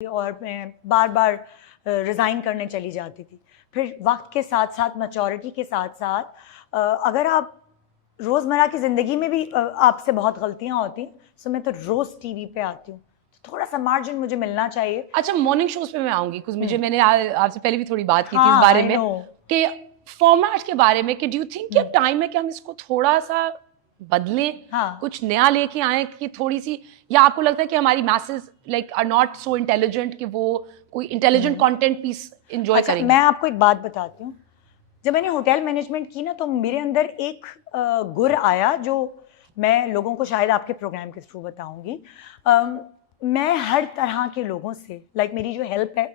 और मैं बार बार रिज़ाइन करने चली जाती थी। फिर वक्त के साथ साथ, मैच्योरिटी के साथ साथ, अगर आप रोज़मर्रा की ज़िंदगी में भी आपसे बहुत गलतियाँ होती हैं, सो मैं तो रोज़ टीवी पे आती हूँ, तो थोड़ा सा मार्जिन मुझे मिलना चाहिए। अच्छा, मॉर्निंग शोज पे मैं आऊंगी कुछ, मुझे मैंने आपसे पहले भी थोड़ी बात की थी हाँ, इस बारे में कि फॉर्मेट के बारे में, कि डू यू थिंक कि अब टाइम है कि हम इसको थोड़ा सा बदलें, कुछ नया लेके आए, कि थोड़ी सी, या आपको लगता है कि हमारी message like are not so intelligent कि वो कोई इंटेलिजेंट कंटेंट पीस एंजॉय करेंगे? मैं आपको एक बात बताती हूँ, जब मैंने होटल मैनेजमेंट की ना, तो मेरे अंदर एक गुर आया जो मैं लोगों को शायद आपके प्रोग्राम के थ्रू बताऊंगी। मैं हर तरह के लोगों से, मेरी जो हेल्प है,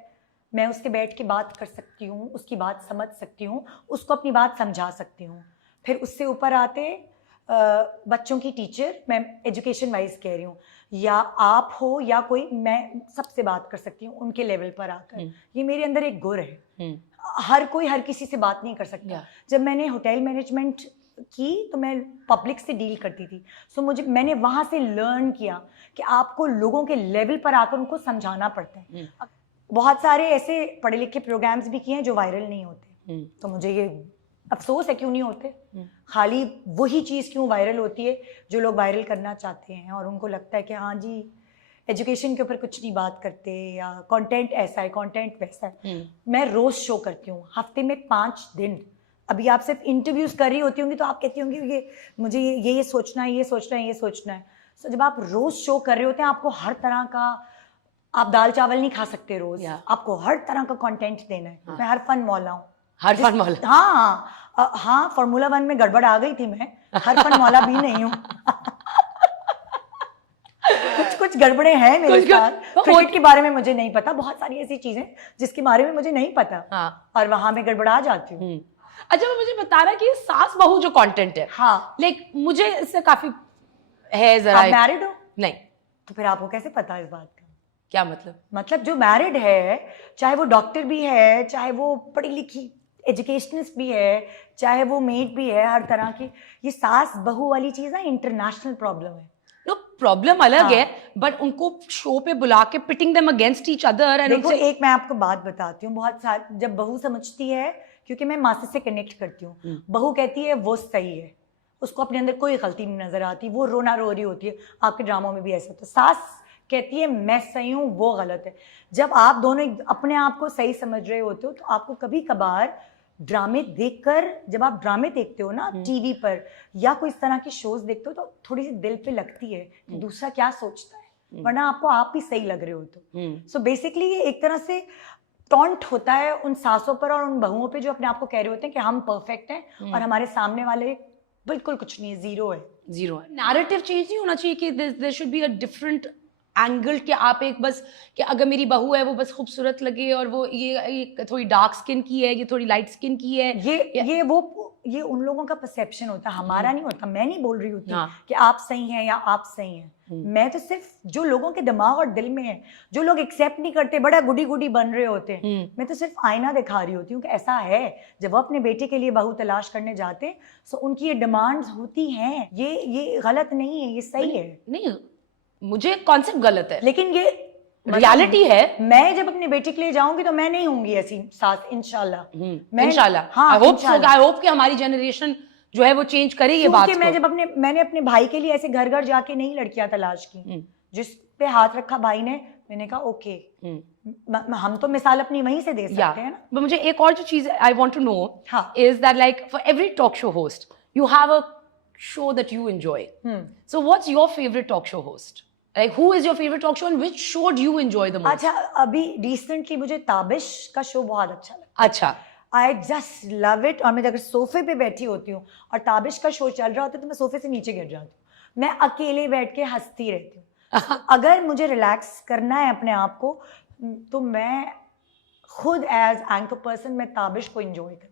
मैं उससे बैठ के बात कर सकती हूँ, उसकी बात समझ सकती हूँ, उसको अपनी बात समझा सकती हूँ। फिर उससे ऊपर आते बच्चों की टीचर, मैं एजुकेशन वाइज कह रही हूँ, या आप हो या कोई, मैं सबसे बात कर सकती हूँ उनके लेवल पर आकर। ये मेरे अंदर एक गुर है। हर कोई हर किसी से बात नहीं कर सकता। जब मैंने होटल मैनेजमेंट की तो मैं पब्लिक से डील करती थी, सो मैंने वहाँ से लर्न किया कि आपको लोगों के लेवल पर आकर उनको समझाना पड़ता है। बहुत सारे ऐसे पढ़े लिखे प्रोग्राम्स भी किए हैं जो वायरल नहीं होते, तो मुझे ये अफसोस है क्यों नहीं होते। खाली वही चीज़ क्यों वायरल होती है जो लोग वायरल करना चाहते हैं, और उनको लगता है कि हाँ जी एजुकेशन के ऊपर कुछ नहीं बात करते, या कंटेंट ऐसा है, कंटेंट वैसा है। मैं रोज़ शो करती हूँ, हफ्ते में 5 दिन। अभी आप सिर्फ इंटरव्यूज़ कर रही होती होंगी तो आप कहती होंगी ये मुझे ये सोचना है, ये सोचना है, ये सोचना है। सो जब आप रोज़ शो कर रहे होते हैं, आपको हर तरह का, आप दाल चावल नहीं खा सकते रोज़, आपको हर तरह का कंटेंट देना है। मैं हर फन मौला हूँ, हर फन मौला। हाँ, फार्मूला 1 में गड़बड़ आ गई थी, मैं हर फन मौला भी नहीं हूँ। कुछ गड़बड़े हैं मेरे साथ। क्रिकेट के बारे में मुझे नहीं पता, बहुत सारी ऐसी चीजें जिसके बारे में मुझे नहीं पता, और वहां मैं गड़बड़ा जाती हूँ। अच्छा, वो मुझे बता रहा कि सास बहू जो कंटेंट है, लाइक मुझे इससे काफी है जरा। आप मैरिड हो? नहीं। तो फिर आपको कैसे पता इस बात का? क्या मतलब? मतलब जो मैरिड है, चाहे वो डॉक्टर भी है, चाहे वो पढ़ी लिखी एजुकेशनिस्ट भी है, चाहे वो मेड भी है, हर तरह की, ये सास बहू वाली चीज ना इंटरनेशनल प्रॉब्लम है। नो, प्रॉब्लम अलग है, बट उनको शो पे बुला के pitting them against each other. देखो, एक मैं आपको बात बताती हूँ, बहुत सारी जब बहू समझती है, क्योंकि मैं माँ से कनेक्ट करती हूँ, बहू कहती है वो सही है, उसको अपने अंदर कोई गलती नहीं नजर आती, वो रोना रो रही होती है। आपके ड्रामों में भी ऐसा। तो सास कहती है मैं सही हूँ, वो गलत है। जब आप दोनों अपने आप को सही समझ रहे होते हो, तो आपको कभी कभार ड्रामे देखकर, जब आप ड्रामे देखते हो ना टीवी पर, या कोई इस तरह की शोज देखते हो, तो थोड़ी सी दिल पे लगती है कि दूसरा क्या सोचता है, वरना आपको आप भी सही लग रहे हो। तो सो बेसिकली ये एक तरह से टॉन्ट होता है उन सासों पर और उन बहुओं पे जो अपने आप को कह रहे होते हैं कि हम परफेक्ट हैं, और हमारे सामने वाले बिल्कुल कुछ नहीं है, जीरो है। नैरेटिव चेंज नहीं होना चाहिए कि there should be a different angle, कि आप एक बस कि अगर मेरी बहू है वो बस खूबसूरत लगे, और वो ये थोड़ी डार्क स्किन की है, ये थोड़ी लाइट स्किन की है, ये उन लोगों का परसेप्शन होता है, हमारा नहीं होता। मैं नहीं बोल रही होती कि आप सही हैं या आप सही हैं। मैं तो सिर्फ जो लोगों के दिमाग और दिल में है, जो लोग एक्सेप्ट नहीं करते, बड़ा गुडी गुडी बन रहे होते हैं, मैं तो सिर्फ आईना दिखा रही होती हूँ कि ऐसा है। जब वो अपने बेटे के लिए बहू तलाश करने जाते हैं, तो उनकी ये डिमांड्स होती हैं, ये गलत नहीं है, ये सही है। नहीं, मुझे कॉन्सेप्ट गलत है, लेकिन ये रियलिटी है। मैं जब अपने बेटे के लिए जाऊंगी तो मैं नहीं होंगी ऐसी सास, इंशाल्लाह। इंशाल्लाह। आई होप कि हमारी जनरेशन जो है वो चेंज करे ये बात को। मैंने अपने भाई के लिए ऐसे घर घर जाके नहीं लड़कियां तलाश की। जिस पे हाथ रखा भाई ने, मैंने कहा ओके, हम तो मिसाल अपनी वहीं से दे सकते हैं ना। मुझे एक और जो चीज I want to know is that like for every talk show host you have a show that you enjoy. So what's your favorite talk show host? Like who is your favorite talk show and which show do you enjoy the most? अच्छा, अभी recently मुझे ताबिश का show बहुत अच्छा लगा। अच्छा, I just love it. और मैं अगर सोफे पे बैठी होती हूँ और ताबिश का शो चल रहा होता है, तो मैं सोफे से नीचे गिर जाती हूँ। मैं अकेले बैठ के हंसती रहती हूँ। अगर मुझे रिलैक्स करना है अपने आप को, तो मैं खुद एज एंकर पर्सन मैं ताबिश को एंजॉय करती हूँ।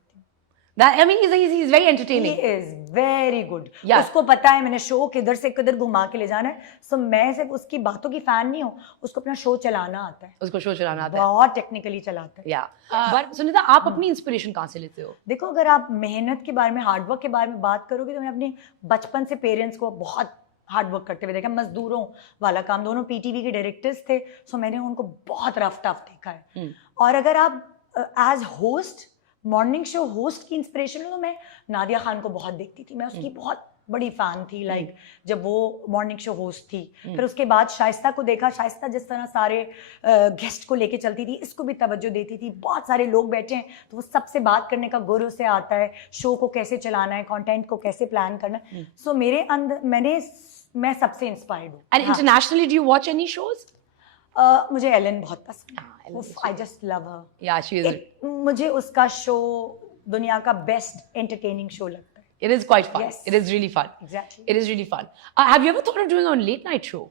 I mean, he's very entertaining. He is very good. उसको पता है मैंने शो किधर से किधर घुमा के ले जाना है। सो मैं सिर्फ उसकी बातों की फैन नहीं हूँ, उसको अपना शो चलाना आता है। उसको शो चलाना आता है, बहुत टेक्निकली चलाता है। बट सुनीता, आप अपनी इंस्पिरेशन कहाँ से लेते हो? देखो, अगर आप मेहनत के बारे में, हार्डवर्क के बारे में बात करोगे, तो मैं अपने बचपन से पेरेंट्स को बहुत हार्ड वर्क करते हुए देखा, मजदूरों वाला काम, दोनों पीटीवी के डायरेक्टर्स थे, सो मैंने उनको बहुत रफ टफ देखा है। और अगर आप as host, morning show host की इंस्पिरेशन हो, तो मैं नादिया खान को बहुत देखती थी, मैं उसकी बहुत बड़ी फैन थी, लाइक जब वो मॉर्निंग शो होस्ट थी। फिर उसके बाद शाइस्ता को देखा, शाइस्ता जिस तरह सारे गेस्ट को लेके चलती थी, इसको भी तवज्जो देती थी, बहुत सारे लोग बैठे हैं तो वो सबसे बात करने का गुर उसे आता है, शो को कैसे चलाना है, कंटेंट को कैसे प्लान करना है। सो मेरे अंदर मैं सबसे इंस्पायर्ड हूँ। And internationally do you watch any shows? मुझे एलन बहुत पसंद है, आई जस्ट लव हर। या शी इज, मुझे उसका शो दुनिया का बेस्ट एंटरटेनिंग शो लगता है। It is quite fun. Yes. It is really fun. Exactly. It is really fun. Have you ever thought of doing a late night show?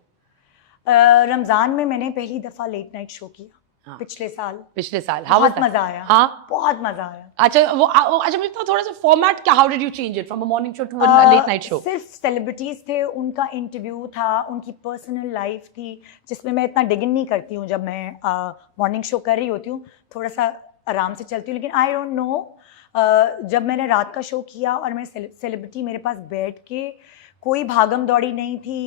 Ramzan में मैंने पहली दफा लेट नाइट शो किया, पिछले साल। पिछले साल how was बहुत that? मजा आया। हाँ, बहुत मजा आया। अच्छा अच्छा मुझे तो थोड़ा सा फॉर्मेट क्या, how did you change it from a morning show to a late night show? सिर्फ सेलिब्रिटीज थे, उनका इंटरव्यू था, उनकी पर्सनल लाइफ थी, जिसमें मैं इतना डिग इन नहीं करती हूँ। जब मैं मॉर्निंग शो कर रही होती हूँ थोड़ा सा आराम से चलती हूँ, लेकिन आई डोंट नो, जब मैंने रात का शो किया और मैं सेलिब्रिटी मेरे पास बैठ के, कोई भागम दौड़ी नहीं थी,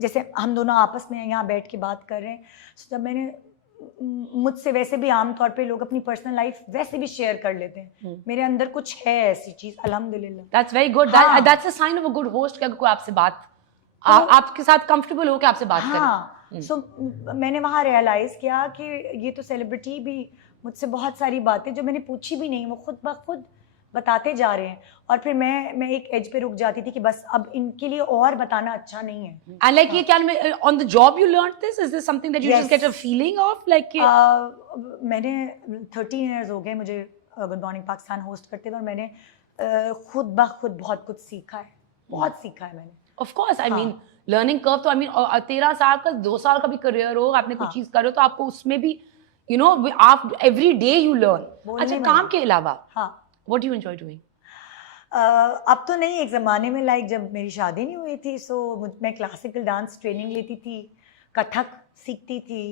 जैसे हम दोनों आपस में यहाँ बैठ के बात कर रहे हैं। जब मैंने, मुझसे वैसे भी आमतौर पे लोग अपनी पर्सनल लाइफ वैसे भी शेयर कर लेते हैं, मेरे अंदर कुछ है ऐसी चीज, अल्हम्दुलिल्लाह। That's very good. That's a sign of a good host कि अगर कोई आपसे बात, आपके साथ कंफर्टेबल हो के आपसे बात करे। हाँ, सो मैंने वहाँ रियलाइज किया कि ये तो सेलिब्रिटी भी मुझसे बहुत सारी बातें जो मैंने पूछी भी नहीं, वो खुद ब खुद बताते जा रहे हैं। और फिर मैं एक एज पे रुक जाती थी कि बस अब इनके लिए और बताना अच्छा नहीं है। And like ये क्या on the job you learned this? Is this something that you just get a feeling of? Like मैंने 13 years हो गए मुझे गुड मॉर्निंग पाकिस्तान होस्ट करते हुए, और मैंने खुद ब खुद बहुत कुछ सीखा है, बहुत सीखा है मैंने। Of course, I mean learning curve तो I mean 13 साल का, 2 साल का भी करियर हो, आपने कुछ चीज करो तो आपको उसमें भी you know आप every day you learn। अच्छा, काम के अलावा हाँ, what do you enjoy doing? अब तो नहीं, एक ज़माने में लाइक जब मेरी शादी नहीं हुई थी, सो मैं क्लासिकल डांस ट्रेनिंग लेती थी, कथक सीखती थी।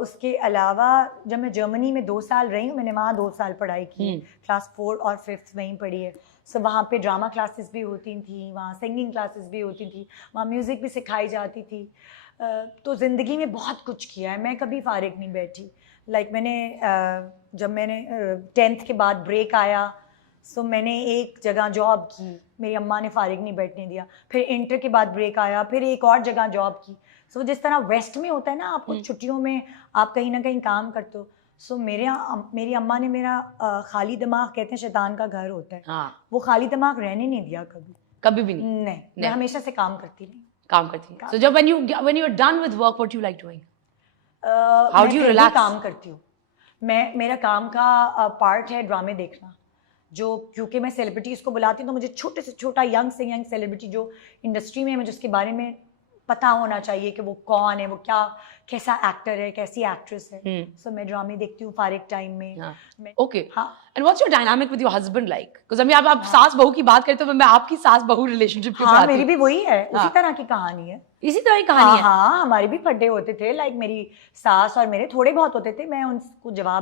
उसके अलावा जब मैं जर्मनी में 2 साल रही हूँ, मैंने वहाँ 2 साल पढ़ाई की, क्लास 4 और 5th वहीं पढ़ी है। सो वहाँ पे ड्रामा क्लासेस भी होती थी, वहाँ सिंगिंग क्लासेस भी होती थी, वहाँ म्यूज़िक भी सिखाई जाती थी। तो ज़िंदगी में बहुत कुछ किया है, मैं कभी फारिग नहीं बैठी। लाइक मैंने जब मैंने 10th के बाद ब्रेक आया, सो मैंने एक जगह जॉब की, मेरी अम्मा ने फारिग नहीं बैठने दिया। फिर इंटर के बाद ब्रेक आया, फिर एक और जगह जॉब की। सो जिस तरह वेस्ट में होता है ना, आपको छुट्टियों में आप कहीं ना कहीं काम करते हो। सो मेरी अम्मा ने मेरा खाली दिमाग, कहते हैं शैतान का घर होता है, वो खाली दिमाग रहने नहीं दिया कभी, कभी भी नहीं। नहीं, मैं हमेशा से काम करती रही। काम करती हूँ। So जब when you're done with work, what do you like doing? How do you relax? काम करती हूँ मैं, मेरा काम का पार्ट है ड्रामे देखना, जो क्योंकि मैं सेलिब्रिटीज को बुलाती हूँ तो मुझे छोटे से छोटा यंग से यंग सेलिब्रिटी जो इंडस्ट्री में है, मुझे उसके बारे में पता होना चाहिए कि वो कौन है, वो कैसा एक्टर है, कैसी एक्ट्रेस है। सो मैं ड्रामे देखती हूँ फारिग टाइम में। ओके, हाँ। And what's your dynamic with your husband like? Because अभी आप सास बहू की बात करते हो, मैं आपकी सास बहू रिलेशनशिप के हाँ, मेरी भी वही है, उसी तरह की कहानी है। इसी तरह की कहानी है। हाँ, हमारे भी फड्डे होते थे, लाइक मेरी सास और मेरे थोड़े बहुत होते थे, मैं उनको जवाब